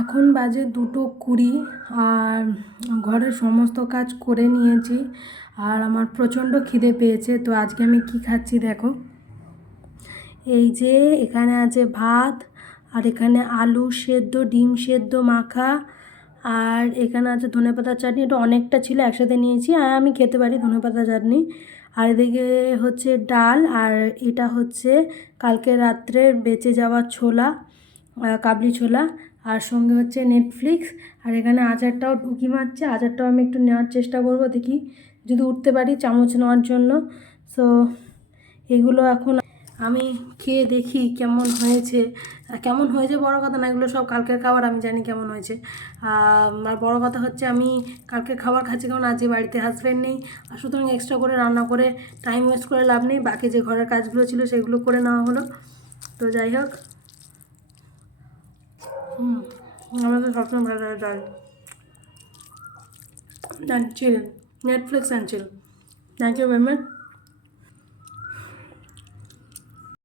এখন বাজে 2:20 আর ঘরের সমস্ত কাজ করে নিয়েছি। আর আমার প্রচণ্ড খিদে পেয়েছে, তো আজকে আমি কি খাচ্ছি দেখো। এই যে এখানে আছে ভাত, আর এখানে আলু সেদ্ধ, ডিম সেদ্ধ মাখা, আর এখানে আছে ধনেপাতার চাটনি। এটা অনেকটা ছিল, একসাথে নিয়েছি, আর আমি খেতে পারি ধনেপাতা চাটনি। আর এদিকে হচ্ছে ডাল, আর এটা হচ্ছে কালকে রাত্রের বেঁচে যাওয়া ছোলা, কাবলি ছোলা, আর সঙ্গে হচ্ছে নেটফ্লিক্স। আর এখানে আচারটাও ঢুকি মারছে, আচারটাও আমি একটু নেওয়ার চেষ্টা করব, দেখি যদি উঠতে পারি চামচ নেওয়ার জন্য। সো এগুলো এখন আমি খেয়ে দেখি কেমন হয়েছে। কেমন হয়েছে বড় কথা না, এগুলো সব কালকের খাবার, আমি জানি কেমন হয়েছে। আর বড় কথা হচ্ছে আমি কালকের খাবার খাচ্ছি কারণ আজকে বাড়িতে হাজব্যান্ড নেই, আর সুতরাং এক্সট্রা করে রান্না করে টাইম ওয়েস্ট করে লাভ নেই। বাকি যে ঘরের কাজগুলো ছিল সেগুলো করে নেওয়া হলো। তো যাই হোক, আমার তো সবসময় ভালো লাগে dal and chill, Netflix and chill. Thank you very much.